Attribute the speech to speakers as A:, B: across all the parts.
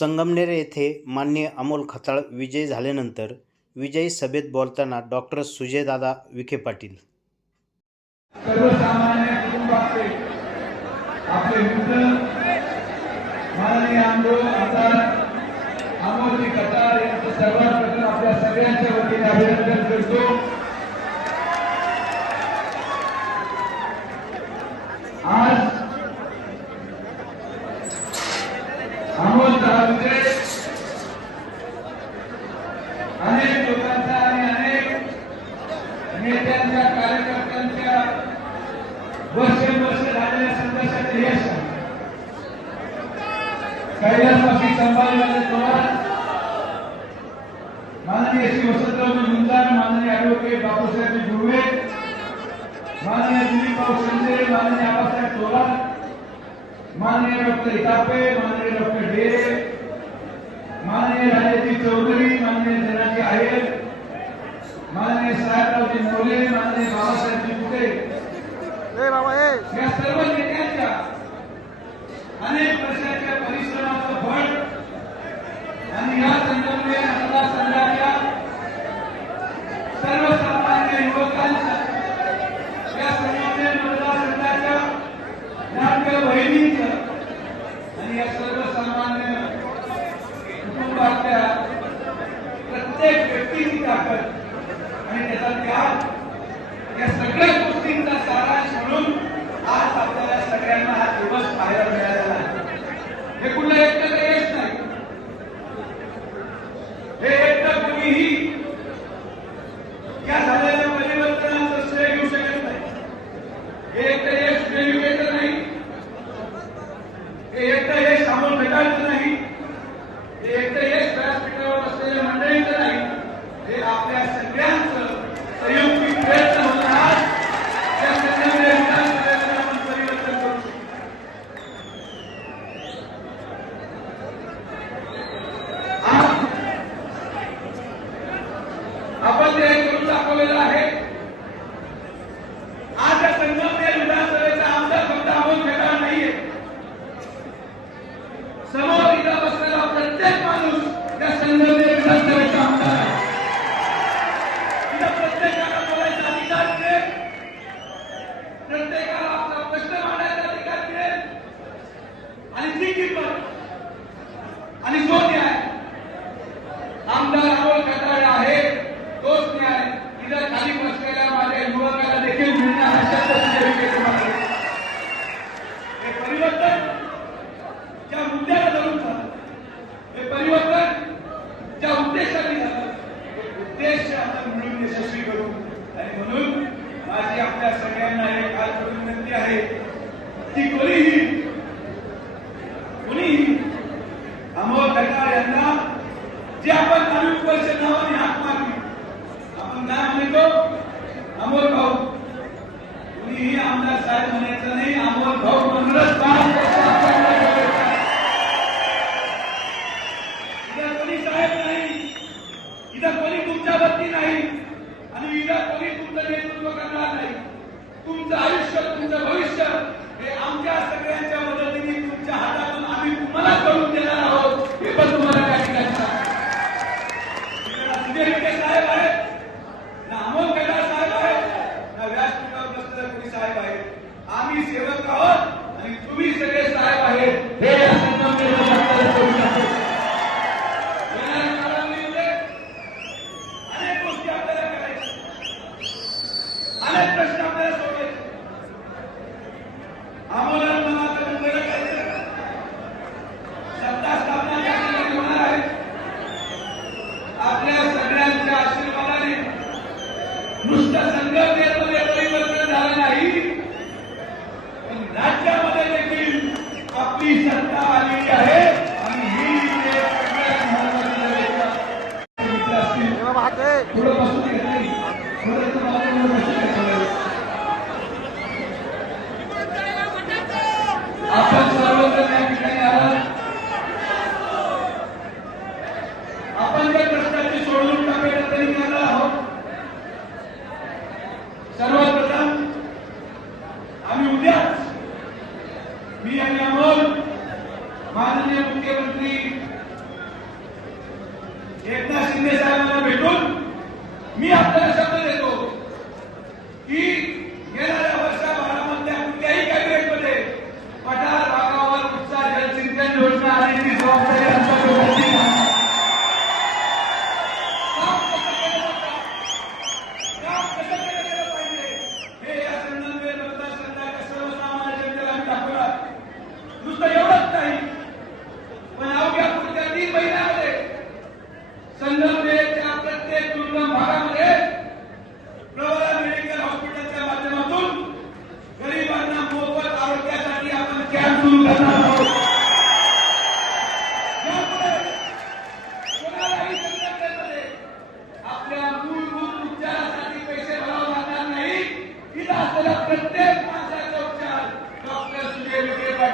A: संगमनेर येथे मान्य अमोल खताळ विजयी झाल्यानंतर विजयी सभेत बोलताना डॉक्टर सुजयदादा विखे पाटील.
B: सर्वसामान्य कुटुंबाचे आपले मित्र माननीय आमदार आमदार अमोलजी कटार यांचं सर्वात प्रथम आपल्या सगळ्यांच्या वतीने अभिनंदन करतो. अमोल अनेक लोकांचा आणि अनेक नेत्यांच्या कार्यकर्त्यांच्या वर्ष वर्ष झालेल्या संघर्षाचे यश कैलासवासी संभाजीराजे पवार माननीय श्री वसंतरावजी माननीय बापूसाहेब गुरुवे माननीय शिंदे माननीय आबासाहेब माननीय डॉक्टर इतापे माननीय डॉक्टर डेरे माननीय राजेजी चौधरी माननीय जनाजी आयर माननीय साहेबरावजी मोरे माननीय बाबासाहेबजी
C: ए
B: या सर्व नेत्यांच्या अनेक वर्षाच्या परिश्रमाचं फळ आणि या संगमनेर मतदारसंघाच्या सर्वसामान्य युवकांच्या या संगमनेर मतदारसंघाच्या नाट्य बहिणींचं आणि या सर्वसामान्य कुटुंबातल्या प्रत्येक व्यक्तीची ताकद आणि त्याचा त्याग या सगळ्या गोष्टींचा सारांश म्हणून आज आपल्याला सगळ्यांना हा दिवस पाहायला मिळालेला आहे हे कुठलं एकटं काही यश नाही हे एकटं कुणीही या झालेल्या परिवर्तनाचं श्रेय घेऊ शकत नाही हे एकटं यश वेगवेगळं नाही हे एकटं यश अमोल भेटायचं नाही हे एकटं यश व्यासपीठावर असलेल्या मंडळींचं नाही हे आपल्या सगळ्यांचं संयुक्त प्रयत्न होणार त्या संघटनेच्या विधानसभेमध्ये आपण परिवर्तन करू शकतो आज आपण ते करून दाखवलेलं आहे आज या संगमनेर विधानसभेचा आमदार फक्त अमोल खेळा नाहीये समोर इथं बसलेला प्रत्येक माणूस या संघटनेच्या विधानसभेचा आमदार आहे इथं प्रत्येकाला बोलायचा अधिकार मिळेल प्रत्येकाला आपला प्रश्न मांडायचा अधिकार मिळेल आणि ती किंमत आणि तो न्याय आमदार अमोल खताळे आहे तोच न्याय इथं खाली बसलेल्या माझ्या युवकाला देखील मिळणार म्हणजे हे परिवर्तन ज्या मुद्द्याला धरून झालं हे परिवर्तन ज्या उद्देशाने झालं उद्देश आपण मिळून यशस्वी करू. आणि म्हणून माझी आपल्या सगळ्यांना एक हात विनंती आहे की कोणीही अमोल खटाळ यांना जे आपण नवीन वर्ष नावाने हाक मारली आपण काय म्हणतो अमोल भाऊ कुणीही आमदार साहेब म्हणायचं नाही अमोल भाऊ म्हणूनच पाच वर्ष आपल्याला बोलायचं आहे. इथं कोणी साहेब नाही इथं कोणी तुमच्या वरती नाही आणि इथं कोणी तुमचं नेतृत्व करणार नाही तुमचं आयुष्य तुमचं भविष्य हे आमच्या सगळ्यांच्या मदतीने तुमच्या हातातून आम्ही तुम्हाला करून देणार आहोत. हे पण तुम्हाला त्या ठिकाणी साहेब आहेत ना अमोल केदार साहेब आहेत ना व्यासपीठावर बसलेले कोणी साहेब आहेत. आम्ही सेवक आहोत. carrega. मी आपल्याला शब्द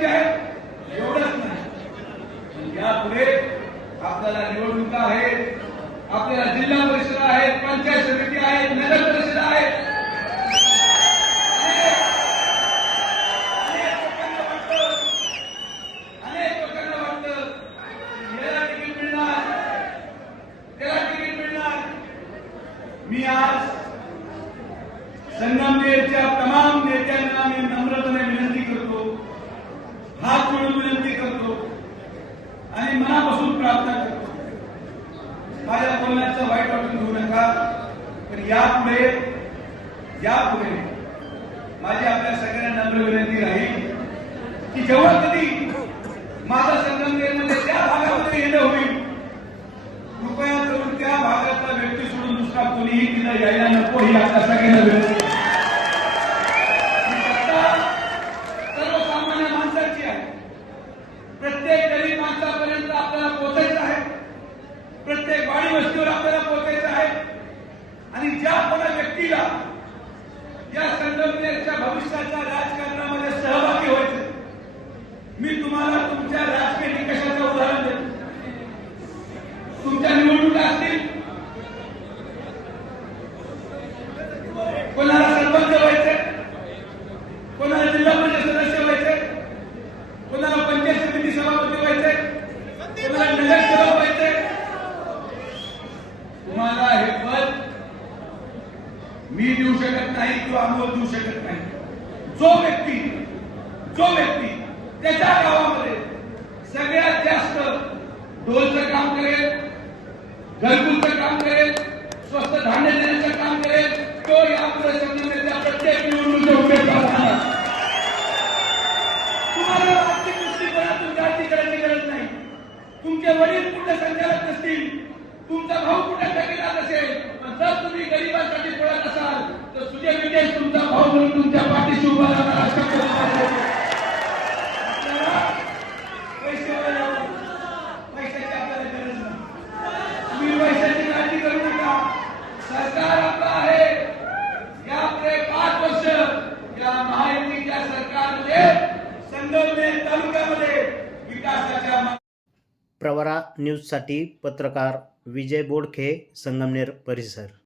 B: दोघांची आहे एवढंच नाही. यापुढे आपल्याला निवडणुका आहेत आपल्याला जिल्हा परिषद आहेत पंचायत समिती आहेत नगर परिषद आहेत. मी आज संगमनेरच्या तमाम नेत्यांना मी नम्रपणे हात जोडून विनंती करतो. आणि मनापासून प्रार्थना करतो. माझ्या बोलण्याचं वाईट वाटून घेऊ नका पण यापुढे यापुढे माझी आपल्या सगळ्यांना नम्र विनंती राहील की जेव्हा कधी माझा संगमनेरमध्ये त्या भागामध्ये येणं होईल. कृपया करून त्या भागातला व्यक्ती सोडून दुसरा कोणीही तिला यायला नको ही आपल्या सगळ्यांना विनंती आहे. ही सत्ता सर्वसामान्य माणसाची आहे प्रत्येक गरीब माणसापर्यंत आपल्याला पोहोचायचं आहे प्रत्येक वाडी वस्तीवर आपल्याला पोहोचायचं आहे आणि ज्या कोणा व्यक्तीला या संगमनेरच्या टोलचं काम करेल घरकुलचं काम करेल स्वस्त धान्य देण्याचं काम करेल तो या संघटनेच्या प्रत्येक निवडणुकीच्या उमेदवार राहणार. तुम्हाला आर्थिक दृष्टिकोनातून जाती करायची गरज नाही. तुमचे वडील कुठे संचालक नसतील तुमचा भाऊ कुठे ठेकेदार असेल पण जर तुम्ही गरिबांसाठी बोलत असाल तर सुजय विकेश तुमचा भाऊ म्हणून तुमच्या पाठीशी उभा राहणार अशा पद्धतीने आपल्याला पैसे वाढवले. पैशाची आपल्याला गरज नाही तुम्ही पैशाची काळजी करू नका सरकार आपलं आहे यापुढे पाच वर्ष या महायुतीच्या सरकारमध्ये संगमनेर तालुक्यामध्ये विकासाच्या मा-
A: प्रवरा न्यूजसाठी पत्रकार विजय बोडखे संगमनेर परिसर.